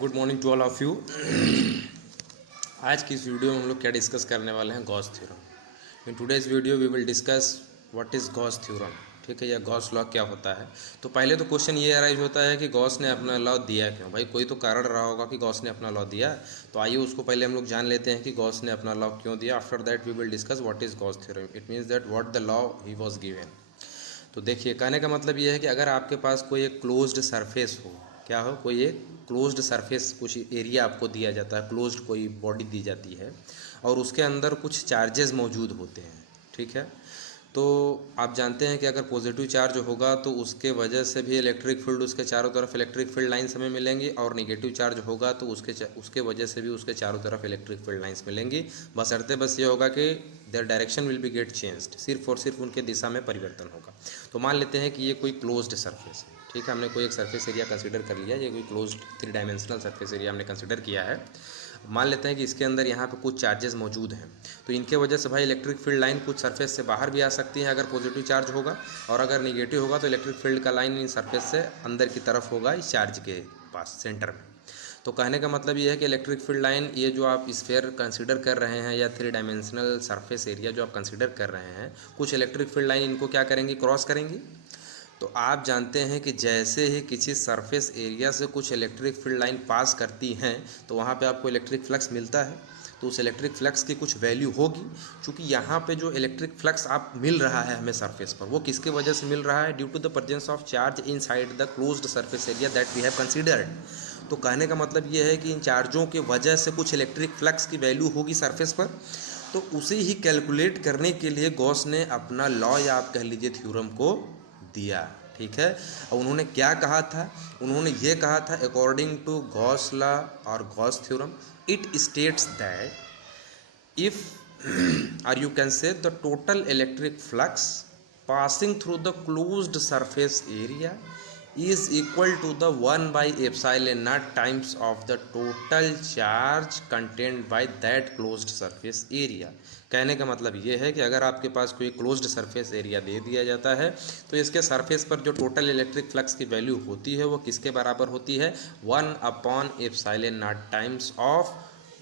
Good morning to all of you. आज की इस वीडियो में हम लोग क्या डिस्कस करने वाले हैं, Gauss theorem. In today's video we will discuss what is Gauss theorem, ठीक है, या गॉस लॉ क्या होता है। तो पहले तो क्वेश्चन ये अराइज होता है कि गॉस ने अपना लॉ दिया क्यों। भाई कोई तो कारण रहा होगा कि गॉस ने अपना लॉ दिया, तो आइए उसको पहले हम लोग जान लेते हैं कि गॉस ने अपना लॉ क्यों दिया। After that we will discuss what is Gauss theorem. It means that what the law he was given. तो देखिए, कहने का मतलब ये है कि अगर आपके पास कोई एक क्लोज्ड सरफेस हो, क्या हो, कोई एक क्लोज्ड सरफेस, कुछ एरिया आपको दिया जाता है, क्लोज्ड कोई बॉडी दी जाती है और उसके अंदर कुछ चार्जेस मौजूद होते हैं, ठीक है। तो आप जानते हैं कि अगर पॉजिटिव चार्ज होगा तो उसके वजह से भी इलेक्ट्रिक फील्ड, उसके चारों तरफ इलेक्ट्रिक फील्ड लाइन्स हमें मिलेंगी, और नेगेटिव चार्ज होगा तो उसके वजह से भी उसके चारों तरफ इलेक्ट्रिक फील्ड लाइन्स मिलेंगी। बशर्ते बस ये होगा कि there direction will be get changed, सिर्फ और सिर्फ उनके दिशा में परिवर्तन होगा। तो मान लेते हैं कि ये कोई क्लोज्ड सरफेस है, ठीक है, हमने कोई एक सरफेस एरिया कंसिडर कर लिया, ये कोई क्लोज्ड 3 डायमेंशनल सरफेस एरिया हमने कंसिडर किया है। मान लेते हैं कि इसके अंदर यहाँ पे कुछ चार्जेस मौजूद हैं, तो इनके वजह से भाई इलेक्ट्रिक फील्ड लाइन कुछ सरफेस से बाहर भी आ सकती है अगर पॉजिटिव चार्ज होगा, और अगर निगेटिव होगा तो इलेक्ट्रिक फील्ड का लाइन इन सरफेस से अंदर की तरफ होगा, इस चार्ज के पास सेंटर में। तो कहने का मतलब ये है कि इलेक्ट्रिक फील्ड लाइन, ये जो आप स्फीयर कंसीडर कर रहे हैं या 3 डायमेंशनल सरफेस एरिया जो आप कंसीडर कर रहे हैं, कुछ इलेक्ट्रिक फील्ड लाइन इनको क्या करेंगी, क्रॉस करेंगी। तो आप जानते हैं कि जैसे ही किसी सरफेस एरिया से कुछ इलेक्ट्रिक फील्ड लाइन पास करती हैं तो वहाँ पे आपको इलेक्ट्रिक फ्लक्स मिलता है, तो उस इलेक्ट्रिक फ्लक्स की कुछ वैल्यू होगी। क्योंकि यहाँ पे जो इलेक्ट्रिक फ्लक्स आप मिल रहा है हमें सरफेस पर, वो किसके वजह से मिल रहा है, due to the presence of charge inside the closed surface area that we have considered. तो कहने का मतलब ये है कि इन चार्जों के वजह से कुछ इलेक्ट्रिक फ्लक्स की वैल्यू होगी सरफेस पर, तो उसे ही कैलकुलेट करने के लिए गॉस ने अपना लॉ, या आप कह लीजिए थ्योरम को दिया, ठीक है। और उन्होंने क्या कहा था, उन्होंने ये कहा था, अकॉर्डिंग टू गॉस लॉ और Gauss theorem, it states that if और you can say the total electric flux passing through the closed surface area is equal to the 1 by epsilon naught times of the total charge contained by that closed surface area। कहने का मतलब ये है कि अगर आपके पास कोई closed surface area दे दिया जाता है तो इसके सरफेस पर जो टोटल इलेक्ट्रिक फ्लक्स की वैल्यू होती है वो किसके बराबर होती है, 1 upon epsilon not times of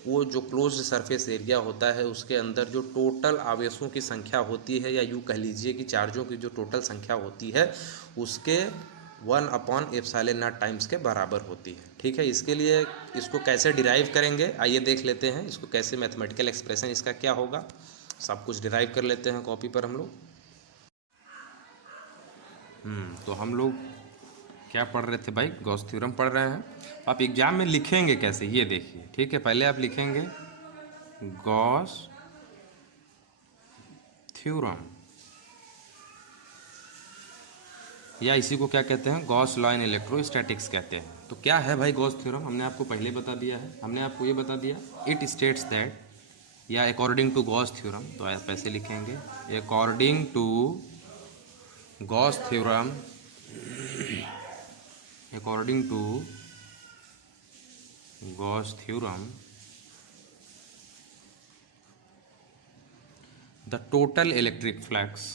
वो जो क्लोज्ड सरफेस एरिया होता है उसके अंदर जो टोटल आवेशों की संख्या होती है, या यूँ कह लीजिए कि चार्जों की जो टोटल संख्या होती है उसके 1 अपॉन एप्सिलॉन नॉट टाइम्स के बराबर होती है, ठीक है। इसके लिए इसको कैसे डिराइव करेंगे, आइए देख लेते हैं इसको कैसे, मैथमेटिकल एक्सप्रेशन इसका क्या होगा, सब कुछ डिराइव कर लेते हैं कॉपी पर हम लोग। तो हम लोग क्या पढ़ रहे थे भाई, गॉस थ्योरम पढ़ रहे हैं। आप एग्जाम में लिखेंगे कैसे ये देखिए, ठीक है। पहले आप लिखेंगे गॉस थ्योरम, या इसी को क्या कहते हैं, गॉस लॉ इन इलेक्ट्रोस्टैटिक्स कहते हैं। तो क्या है भाई गॉस थ्योरम, हमने आपको पहले बता दिया है, हमने आपको ये बता दिया, इट स्टेट्स दैट, या अकॉर्डिंग टू गॉस थ्योरम, तो आप ऐसे लिखेंगे according to Gauss theorem, according to Gauss theorem, the total electric flux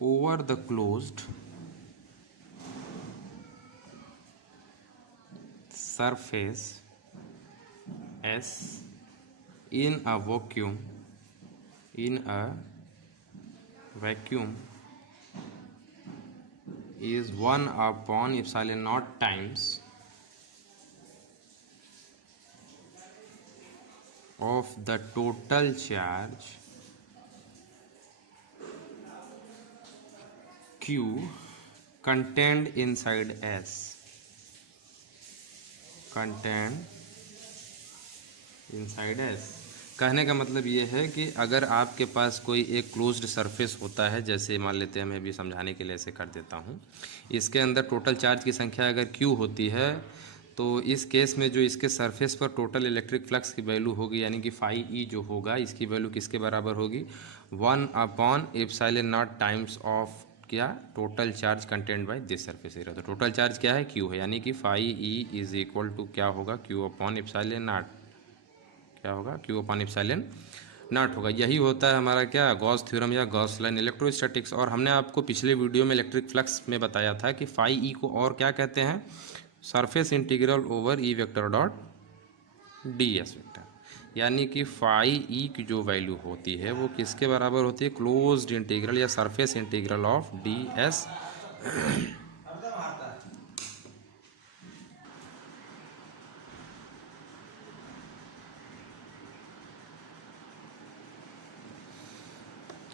over the closed surface S in a vacuum is 1 upon epsilon naught times of the total charge Q contained inside S, कहने का मतलब ये है कि अगर आपके पास कोई एक क्लोज्ड सरफेस होता है, जैसे मान लेते हैं, मैं भी समझाने के लिए ऐसे कर देता हूँ, इसके अंदर टोटल चार्ज की संख्या अगर Q होती है तो इस केस में जो इसके सरफेस पर टोटल इलेक्ट्रिक फ्लक्स की वैल्यू होगी, यानी कि फाई ई जो होगा, इसकी वैल्यू किसके बराबर होगी, 1 upon epsilon not times of क्या, total charge content by this surface area. तो टोटल चार्ज क्या है, Q है, यानी कि phi E is equal to क्या होगा, Q अपॉन एप्सिलॉन नॉट, क्या होगा, Q अपॉन एप्सिलॉन नॉट होगा। यही होता है हमारा क्या, गॉस थ्योरम या गॉस लाइन इलेक्ट्रोस्टैटिक्स। और हमने आपको पिछले वीडियो में इलेक्ट्रिक फ्लक्स में बताया था कि फाई ई को और क्या कहते हैं, सरफेस इंटीग्रल ओवर ई vector dot D S vector. यानी कि फाई ई की जो वैल्यू होती है वो किसके बराबर होती है, क्लोज्ड इंटीग्रल या surface integral of D S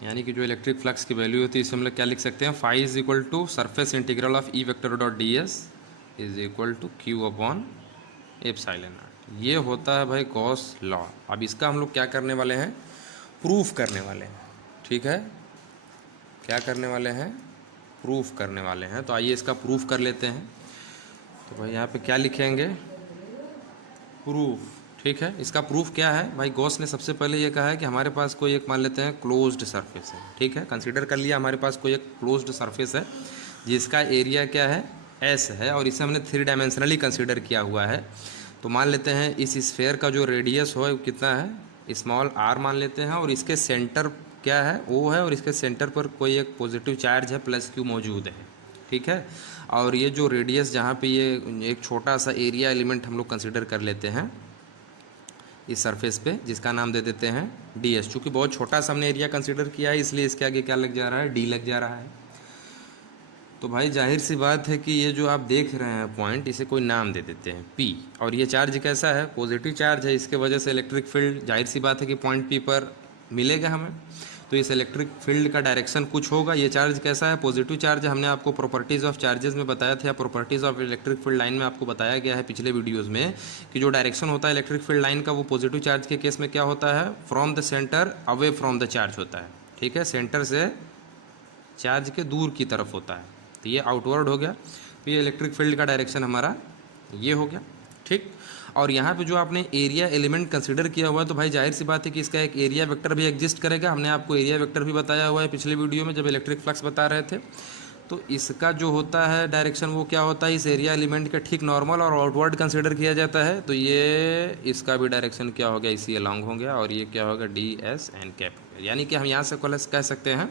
यानी कि जो इलेक्ट्रिक फ्लक्स की वैल्यू होती है इसे हम लोग क्या लिख सकते हैं, phi is equal to surface integral of E vector dot D S is equal to Q upon epsilon naught. ये होता है भाई गॉस लॉ। अब इसका हम लोग क्या करने वाले हैं, प्रूफ करने वाले हैं। ठीक है, क्या करने वाले हैं, प्रूफ करने वाले हैं। तो आइए इसका प्रूफ कर लेते हैं। तो भाई यहाँ पे क्या लिखेंगे, प्रूफ। ठीक है, इसका प्रूफ क्या है भाई, गॉस ने सबसे पहले ये कहा है कि हमारे पास कोई एक मान लेते हैं क्लोज्ड सरफेस है। ठीक है, कंसीडर कर लिया हमारे पास कोई एक क्लोज्ड सरफेस है जिसका एरिया क्या है, एस है, और इसे हमने 3 डायमेंशनली कंसीडर किया हुआ है। तो मान लेते हैं इस स्फेयर का जो रेडियस हो कितना है, स्मॉल आर मान लेते हैं, और इसके सेंटर क्या है, ओ है, और इसके सेंटर पर कोई एक पॉजिटिव चार्ज है प्लस क्यू मौजूद है। ठीक है, और ये जो रेडियस जहाँ पे ये एक छोटा सा एरिया एलिमेंट हम लोग कंसिडर कर लेते हैं इस सरफेस पे, जिसका नाम दे देते हैं डी एस। चूँकि बहुत छोटा सा हमने एरिया कंसिडर किया है इसलिए इसके आगे क्या लग जा रहा है, डी लग जा रहा है। तो भाई जाहिर सी बात है कि ये जो आप देख रहे हैं पॉइंट, इसे कोई नाम दे देते हैं पी, और ये चार्ज कैसा है, पॉजिटिव चार्ज है। इसके वजह से इलेक्ट्रिक फील्ड जाहिर सी बात है कि पॉइंट पी पर मिलेगा हमें। तो इस इलेक्ट्रिक फील्ड का डायरेक्शन कुछ होगा। ये चार्ज कैसा है, पॉजिटिव चार्ज है। हमने आपको प्रॉपर्टीज़ ऑफ चार्जेस में बताया था, या properties of electric field line में आपको बताया गया है पिछले वीडियोज़ में कि जो डायरेक्शन होता है इलेक्ट्रिक फील्ड लाइन का वो पॉजिटिव चार्ज के केस में क्या होता है, from the centre away from the charge होता है। ठीक है, सेंटर से चार्ज के दूर की तरफ होता है। तो ये आउटवर्ड हो गया। तो ये इलेक्ट्रिक फील्ड का डायरेक्शन हमारा ये हो गया। ठीक, और यहाँ पे जो आपने एरिया एलिमेंट कंसीडर किया हुआ है, तो भाई जाहिर सी बात है कि इसका एक एरिया वेक्टर भी एग्जिस्ट करेगा। हमने आपको एरिया वेक्टर भी बताया हुआ है पिछले वीडियो में जब इलेक्ट्रिक फ्लक्स बता रहे थे। तो इसका जो होता है डायरेक्शन वो क्या होता है, इस एरिया एलिमेंट का ठीक नॉर्मल और आउटवर्ड कंसीडर किया जाता है। तो ये इसका भी डायरेक्शन क्या हो गया, इसी अलॉन्ग हो गया, और ये क्या होगा, डी एस एन कैप। यानी कि हम यहाँ से कह सकते हैं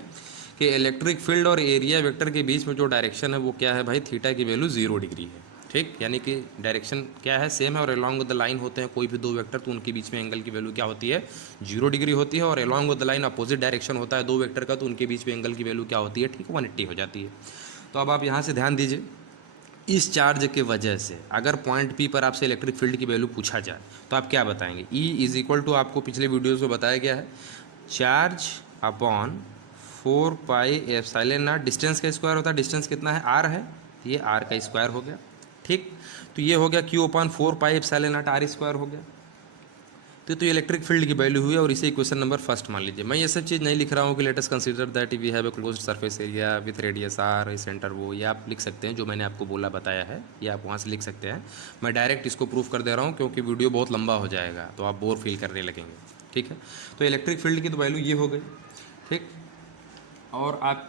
कि इलेक्ट्रिक फील्ड और एरिया वेक्टर के बीच में जो डायरेक्शन है वो क्या है भाई, थीटा की वैल्यू 0 डिग्री है। ठीक, यानी कि डायरेक्शन क्या है, सेम है, और अलॉन्ग विद द लाइन होते हैं कोई भी 2 वेक्टर, तो उनके बीच में एंगल की वैल्यू क्या होती है, 0 डिग्री होती है। और along with the line opposite direction होता है 2 वेक्टर का, तो उनके बीच में एंगल की वैल्यू क्या होती है, ठीक 180 हो जाती है। तो अब आप यहाँ से ध्यान दीजिए, इस चार्ज के वजह से अगर पॉइंट पी पर आपसे इलेक्ट्रिक फील्ड की वैल्यू पूछा जाए तो आप क्या बताएंगे, ई इज इक्वल टू, आपको पिछले वीडियोज़ में बताया गया है, charge upon 4 pi epsilon not, distance का स्क्वायर होता है। डिस्टेंस कितना है, आर है, ये आर का स्क्वायर हो गया। ठीक, तो ये हो गया Q upon 4 pi epsilon naught R square हो गया। तो ये इलेक्ट्रिक फील्ड की वैल्यू हुई, और इसे क्वेश्चन नंबर फर्स्ट मान लीजिए। मैं ये सब चीज़ नहीं लिख रहा हूँ कि let us consider that we have a closed surface area with radius R centre वो, ये आप लिख सकते हैं, जो मैंने आपको बोला बताया है ये आप वहाँ से लिख सकते हैं। मैं डायरेक्ट इसको प्रूफ कर दे रहा हूँ क्योंकि वीडियो बहुत लंबा हो जाएगा तो आप बोर फील करने लगेंगे। ठीक है, तो इलेक्ट्रिक फील्ड की तो वैल्यू ये हो गई। ठीक, और आप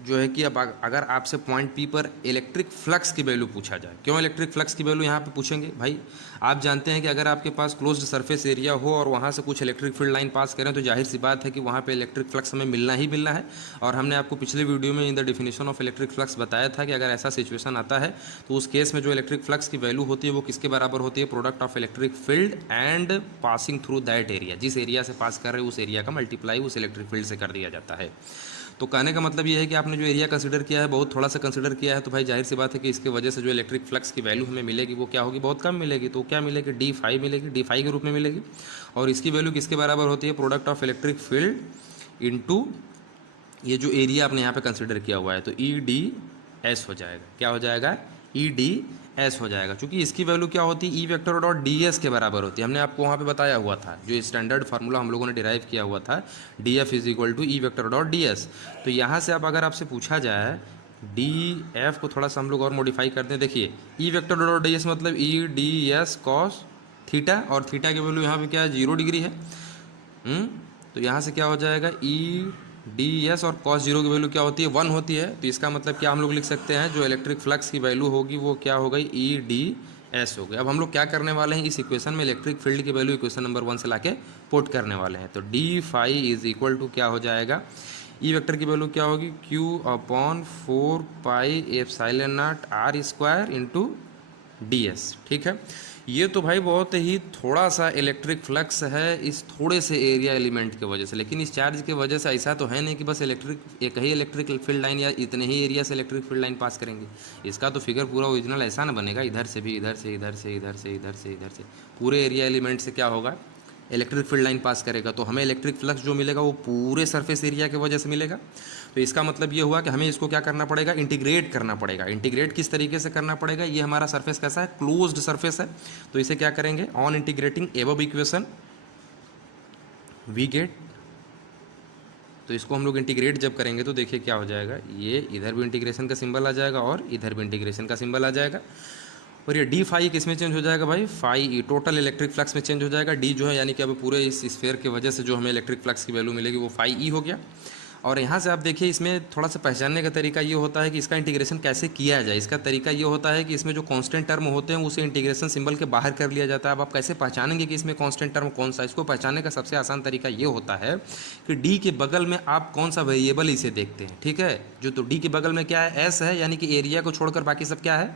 जो है कि अब अगर आपसे पॉइंट पी पर इलेक्ट्रिक फ्लक्स की वैल्यू पूछा जाए, क्यों इलेक्ट्रिक फ्लक्स की वैल्यू यहाँ पे पूछेंगे भाई, आप जानते हैं कि अगर आपके पास क्लोज्ड सरफेस एरिया हो और वहाँ से कुछ इलेक्ट्रिक फील्ड लाइन पास करें तो जाहिर सी बात है कि वहाँ पे इलेक्ट्रिक फ्लक्स हमें मिलना ही मिलना है। और हमने आपको पिछले वीडियो में in the definition of electric flux बताया था कि अगर ऐसा सिचुएशन आता है तो उस केस में जो इलेक्ट्रिक फ्लक्स की वैल्यू होती है वो किसके बराबर होती है, product of electric field and passing through that area. जिस एरिया से पास कर रहे हैं उस एरिया का मल्टीप्लाई उस इलेक्ट्रिक फील्ड से कर दिया जाता है। तो कहने का मतलब ये है कि आपने जो एरिया कंसीडर किया है बहुत थोड़ा सा कंसीडर किया है, तो भाई जाहिर सी बात है कि इसके वजह से जो इलेक्ट्रिक फ्लक्स की वैल्यू हमें मिलेगी वो क्या होगी, बहुत कम मिलेगी। तो क्या मिलेगी, d5 मिलेगी, d5 के रूप में मिलेगी। और इसकी वैल्यू किसके बराबर होती है, product of electric field into ये जो एरिया आपने यहाँ पे कंसीडर किया हुआ है, तो EDS हो जाएगा। क्या हो जाएगा, EDS हो जाएगा। क्योंकि इसकी वैल्यू क्या होती है, ई वेक्टर डॉट ds के बराबर होती है। हमने आपको वहाँ पे बताया हुआ था, जो स्टैंडर्ड फार्मूला हम लोगों ने डिराइव किया हुआ था, DF is equal to E vector dot ds। तो यहाँ से अब अगर आपसे पूछा जाए DF को थोड़ा सा हम लोग और मॉडिफाई करते हैं। देखिए ई वेक्टर डॉट ds मतलब EDS कॉस थीटा, और थीटा की वैल्यू यहाँ पे क्या है, 0 डिग्री है। तो यहाँ से क्या हो जाएगा, EDS और cos 0 की वैल्यू क्या होती है, 1 होती है। तो इसका मतलब क्या हम लोग लिख सकते हैं, जो इलेक्ट्रिक फ्लक्स की वैल्यू होगी वो क्या हो गई, एस हो गया। अब हम लोग क्या करने वाले हैं, इस इक्वेशन में इलेक्ट्रिक फील्ड की वैल्यू इक्वेशन नंबर 1 से लाके पुट करने वाले हैं। तो D phi is equal to क्या हो जाएगा, ई वेक्टर की वैल्यू क्या होगी, Q upon 4 pi epsilon naught R square into D S. ठीक है, ये तो भाई बहुत ही थोड़ा सा इलेक्ट्रिक फ्लक्स है इस थोड़े से एरिया एलिमेंट की वजह से, लेकिन इस चार्ज की वजह से ऐसा तो है नहीं कि बस एक ही इलेक्ट्रिक फील्ड लाइन या इतने ही एरिया से इलेक्ट्रिक फील्ड लाइन पास करेंगे। इसका तो फिगर पूरा ओरिजिनल ऐसा ना बनेगा, इधर से भी, इधर से, इधर से, इधर से, इधर से, इधर से, पूरे एरिया एलिमेंट से क्या होगा, इलेक्ट्रिक फील्ड लाइन पास करेगा। तो हमें इलेक्ट्रिक फ्लक्स जो मिलेगा वो पूरे सरफेस एरिया की वजह से मिलेगा। तो इसका मतलब ये हुआ कि हमें इसको क्या करना पड़ेगा, इंटीग्रेट करना पड़ेगा। इंटीग्रेट किस तरीके से करना पड़ेगा, ये हमारा सरफेस कैसा है, क्लोज्ड सरफेस है। तो इसे क्या करेंगे, on integrating above equation we get, तो इसको हम लोग इंटीग्रेट जब करेंगे तो देखिए क्या हो जाएगा, ये इधर भी इंटीग्रेशन का सिंबल आ जाएगा और इधर भी इंटीग्रेशन का सिंबल आ जाएगा। और ये डी फाई किस में चेंज हो जाएगा भाई, फाई टोटल इलेक्ट्रिक फ्लक्स में चेंज हो जाएगा। डी जो है यानी कि अब पूरे इस स्फीयर की वजह से जो हमें इलेक्ट्रिक फ्लक्स की वैल्यू मिलेगी वो फाई ई हो गया। और यहाँ से आप देखिए इसमें थोड़ा सा पहचानने का तरीका ये होता है कि इसका इंटीग्रेशन कैसे किया जाए। इसका तरीका ये होता है कि इसमें जो कांस्टेंट टर्म होते हैं उसे इंटीग्रेशन सिंबल के बाहर कर लिया जाता है। अब आप कैसे पहचानेंगे कि इसमें कांस्टेंट टर्म कौन सा, इसको पहचानने का सबसे आसान तरीका ये होता है कि डी के बगल में आप कौन सा वेरिएबल इसे देखते हैं। ठीक है, जो तो डी के बगल में क्या है, एस है, यानी कि एरिया को छोड़कर बाकी सब क्या है,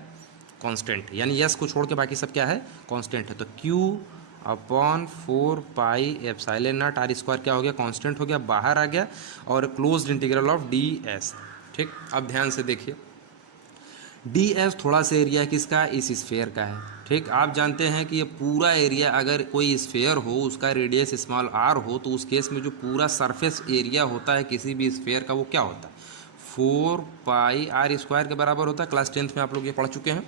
कांस्टेंट, यानी यस को छोड़ के बाकी सब क्या है, कांस्टेंट है। तो Q upon 4 pi epsilon naught R square क्या हो गया, कांस्टेंट हो गया, बाहर आ गया, और closed integral of D S. ठीक, अब ध्यान से देखिए, डी एस थोड़ा सा एरिया किसका, इस स्फेयर का है। ठीक, आप जानते हैं कि ये पूरा एरिया, अगर कोई स्फेयर हो उसका रेडियस स्मॉल आर हो तो उस केस में जो पूरा सरफेस एरिया होता है किसी भी स्फेयर का वो क्या होता है, 4 पाई आर स्क्वायर के बराबर होता है। क्लास 10th में आप लोग ये पढ़ चुके हैं।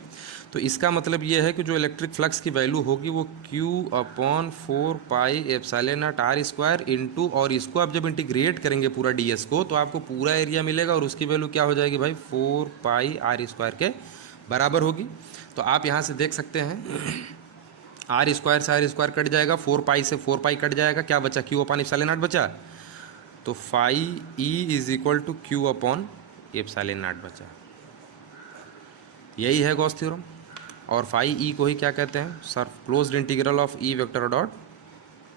तो इसका मतलब ये है कि जो इलेक्ट्रिक फ्लक्स की वैल्यू होगी वो Q upon 4 pi epsilon naught R square into, और इसको आप जब इंटीग्रेट करेंगे पूरा डी एस को तो आपको पूरा एरिया मिलेगा और उसकी वैल्यू क्या हो जाएगी भाई, 4 पाई आर स्क्वायर के बराबर होगी। तो आप यहाँ से देख सकते हैं आर स्क्वायर से आर स्क्वायर कट जाएगा, 4 पाई से 4 पाई कट जाएगा, क्या बचा, Q अपॉन एप्सिलॉन नॉट बचा। तो phi E is equal to Q upon epsilon naught बचा। यही है गॉस थ्योरम। और फाई ई को ही क्या कहते हैं, sir closed integral of E vector dot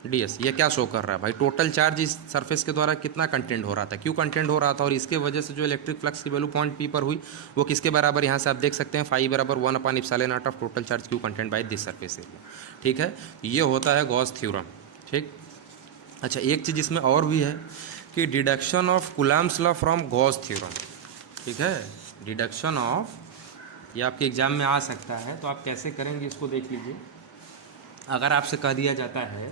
D S. ये क्या शो कर रहा है भाई, टोटल चार्ज इस सरफेस के द्वारा कितना कंटेंट हो रहा था, क्यों कंटेंट हो रहा था, और इसके वजह से जो इलेक्ट्रिक फ्लक्स की वैल्यू पॉइंट पी पर हुई वो किसके बराबर, यहाँ से आप देख सकते हैं फाई बराबर 1 upon epsilon not of total charge Q content by this surface area. ठीक है, ये होता है गॉस थ्योरम। ठीक, अच्छा एक चीज़ इसमें और भी है कि deduction of Coulomb's law from Gauss theorem. ठीक है, डिडक्शन ऑफ, ये आपके एग्जाम में आ सकता है, तो आप कैसे करेंगे इसको देख लीजिए। अगर आपसे कह दिया जाता है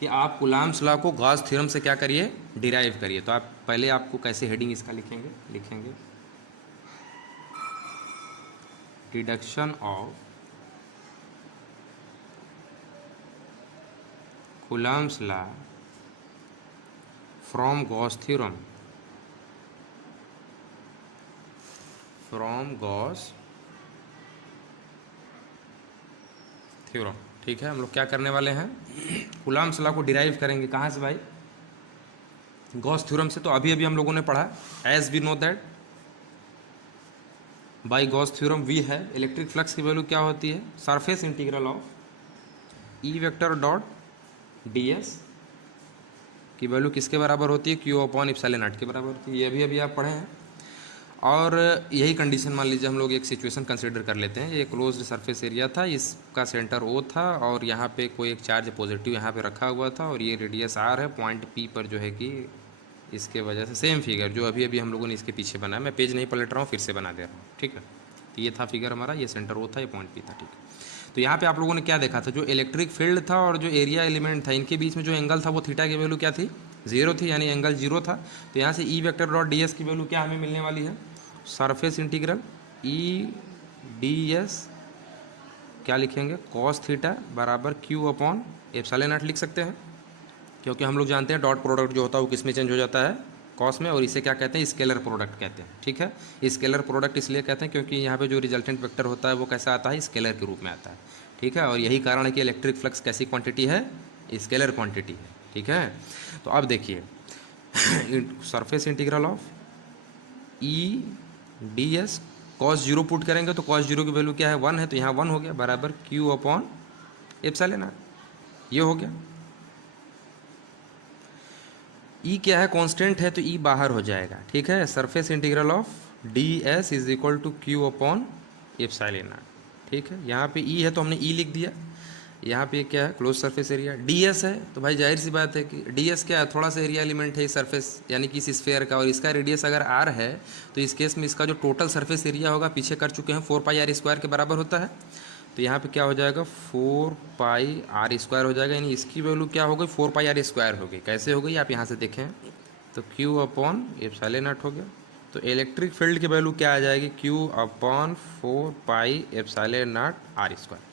कि आप कूलम्ब्स लॉ को गॉस थ्योरम से क्या करिए, डिराइव करिए, तो आप पहले आपको कैसे हेडिंग इसका लिखेंगे deduction of Coulomb's law from Gauss theorem, from Gauss theorem. ठीक है, हम लोग क्या करने वाले हैं, कूलम्ब्स लॉ को डिराइव करेंगे कहाँ से भाई, गॉस थ्योरम से। तो अभी अभी हम लोगों ने पढ़ा, as we know that by Gauss theorem we है इलेक्ट्रिक फ्लक्स की वैल्यू क्या होती है, surface integral of E vector dot D S की वैल्यू किसके बराबर होती है, क्यू अपॉन एप्सिलॉन नॉट के बराबर होती है। ये अभी अभी आप पढ़े हैं। और यही कंडीशन मान लीजिए हम लोग एक सिचुएशन कंसिडर कर लेते हैं, ये क्लोज्ड सरफेस एरिया था, इसका सेंटर ओ था और यहाँ पे कोई एक चार्ज पॉजिटिव यहाँ पे रखा हुआ था और ये रेडियस आर है, पॉइंट पी पर जो है कि इसके वजह से सेम फिगर जो अभी अभी हम लोगों ने इसके पीछे बनाया, मैं पेज नहीं पलट रहा हूँ, फिर से बना दे रहा हूँ। ठीक है, तो ये था फिगर हमारा, ये सेंटर ओ था, ये पॉइंट पी था। ठीक है, तो यहाँ पे आप लोगों ने क्या देखा था, जो इलेक्ट्रिक फील्ड था और जो एरिया एलिमेंट था इनके बीच में जो एंगल था वो थीटा की वैल्यू क्या थी, 0 थी, यानी एंगल 0 था। तो यहाँ से ई वेक्टर डॉट डी एस की वैल्यू क्या हमें मिलने वाली है, surface integral E D S क्या लिखेंगे, कॉस थीटा बराबर क्यू अपॉन एप्सिलॉन नॉट लिख सकते हैं, क्योंकि हम लोग जानते हैं डॉट प्रोडक्ट जो होता है वो किस में चेंज हो जाता है, कॉस में, और इसे क्या कहते हैं, स्केलर प्रोडक्ट कहते हैं। ठीक है, स्केलर प्रोडक्ट इसलिए कहते हैं क्योंकि यहाँ पे जो रिजल्टेंट वेक्टर होता है वो कैसा आता है, स्केलर के रूप में आता है। ठीक है, और यही कारण है कि इलेक्ट्रिक फ्लक्स कैसी क्वांटिटी है, स्केलर क्वांटिटी है। ठीक है, तो अब देखिए surface integral of E D S cos zero put करेंगे तो कॉस जीरो की वैल्यू क्या है 1 है, तो यहाँ 1 हो गया बराबर क्यू अपॉन एप्सिलॉन आर, ये हो गया। ई क्या है कांस्टेंट है तो ई बाहर हो जाएगा, ठीक है। Surface integral of D S is equal to Q upon epsilon R, ठीक है। यहाँ पे ई है तो हमने ई लिख दिया, यहाँ पे क्या है close surface area. D S है तो भाई जाहिर सी बात है कि डी एस क्या है, थोड़ा सा एरिया एलिमेंट है इस सरफेस यानी कि इस स्फेयर का, और इसका रेडियस अगर आर है तो इस केस में इसका जो टोटल सरफेस एरिया होगा पीछे कर चुके हैं 4 पाई आर स्क्वायर के बराबर होता है। तो यहाँ पे क्या हो जाएगा 4 पाई आर स्क्वायर हो जाएगा, यानी इसकी वैल्यू क्या हो गई 4 पाई आर स्क्वायर हो गई। कैसे हो गई आप यहाँ से देखें तो क्यू अपॉन एप्सिलॉन नॉट हो गया। तो इलेक्ट्रिक फील्ड की वैल्यू क्या आ जाएगी Q upon 4 pi epsilon naught R square.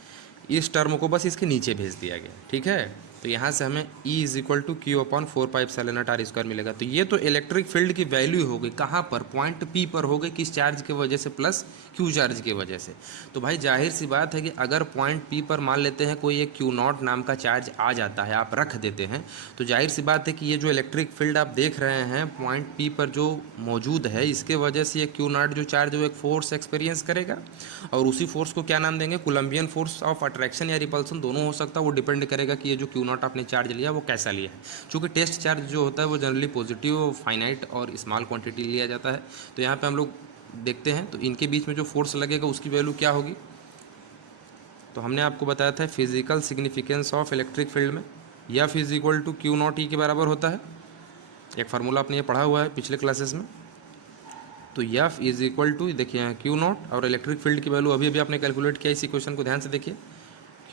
इस टर्म को बस इसके नीचे भेज दिया गया, ठीक है। तो यहाँ से हमें E is equal to Q upon 4 pi epsilon naught R square मिलेगा। तो ये तो इलेक्ट्रिक फील्ड की वैल्यू हो गई, कहाँ पर पॉइंट P पर हो गई, किस चार्ज की वजह से प्लस Q चार्ज की वजह से। तो भाई जाहिर सी बात है कि अगर पॉइंट P पर मान लेते हैं कोई एक Q नॉट नाम का चार्ज आ जाता है, आप रख देते हैं, तो जाहिर सी बात है कि ये जो इलेक्ट्रिक फील्ड आप देख रहे हैं पॉइंट P पर जो मौजूद है, इसके वजह से ये Q नॉट जो चार्ज वो एक फोर्स एक्सपीरियंस करेगा, और उसी फोर्स को क्या नाम देंगे कोलम्बियन फोर्स ऑफ अट्रैक्शन या रिपल्सन, दोनों हो सकता है। वो डिपेंड करेगा कि ये जो Q नॉट आपने चार्ज लिया वो कैसा लिया है। चूँकि टेस्ट चार्ज जो होता है वो जनरली पॉजिटिव, फाइनाइट और स्मॉल क्वांटिटी लिया जाता है। तो यहाँ पे हम लोग देखते हैं तो इनके बीच में जो फोर्स लगेगा उसकी वैल्यू क्या होगी। तो हमने आपको बताया था physical significance of electric field में F is equal to q not E के बराबर होता है। एक फार्मूला आपने ये पढ़ा हुआ है पिछले क्लासेस में। तो F इज इक्वल टू देखिए यहाँ क्यू नॉट और इलेक्ट्रिक फील्ड की वैल्यू अभी अभी आपने कैलकुलेट किया, इस इक्वेशन को ध्यान से देखिए,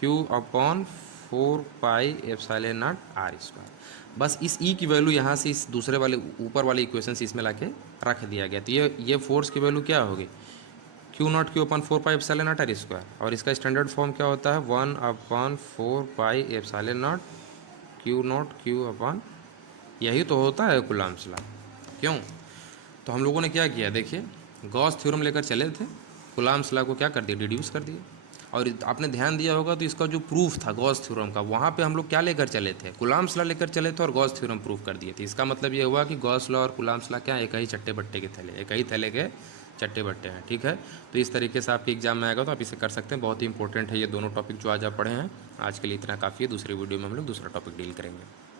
Q upon 4 pi epsilon naught R square. बस इस ई की वैल्यू यहाँ से इस दूसरे वाले ऊपर वाले इक्वेशन से इसमें लाके रख दिया गया। तो ये फोर्स की वैल्यू क्या होगी Q naught Q upon 4 pi epsilon naught R square, और इसका स्टैंडर्ड फॉर्म क्या होता है 1 अपॉन 4 pi epsilon naught Q upon, यही तो होता है कूलम्ब्स लॉ। क्यों? तो हम लोगों ने क्या किया देखिए, गॉस थ्योरम लेकर चले थे, कूलम्ब्स लॉ को क्या कर दिया डिड्यूस कर दिया। और आपने ध्यान दिया होगा तो इसका जो प्रूफ था गॉस थ्योरम का, वहाँ पे हम लोग क्या लेकर चले थे कूलम्ब्स लॉ लेकर चले थे और गॉस थ्योरम प्रूफ कर दिए थे। इसका मतलब ये हुआ कि गॉस लॉ और कूलम्ब्स लॉ क्या एक ही चट्टे बट्टे के थैले, एक ही थैले के चट्टे बट्टे हैं, ठीक है। तो इस तरीके से आपके एग्जाम में आएगा तो आप इसे कर सकते हैं, बहुत ही इंपॉर्टेंट है ये दोनों टॉपिक जो आज आप पढ़े हैं। आज के लिए इतना काफ़ी है, दूसरी वीडियो में हम लोग दूसरा टॉपिक डील करेंगे।